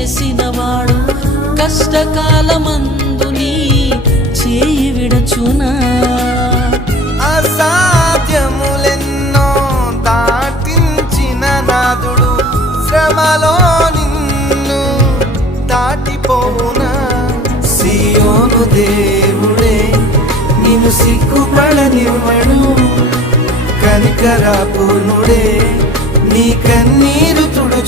చేసినవాడు కష్టకాలమందు నీ చేయి విడచునా? అసాధ్యములెన్నో దాటించిన నాదుడు శ్రమలో నిన్ను దాటిపోవునా? సియోను దేవుడే నిన్ను సిగ్గుపడనివ్వడు, కనికరాపూర్ణుడే నీ కన్నీరు తుడు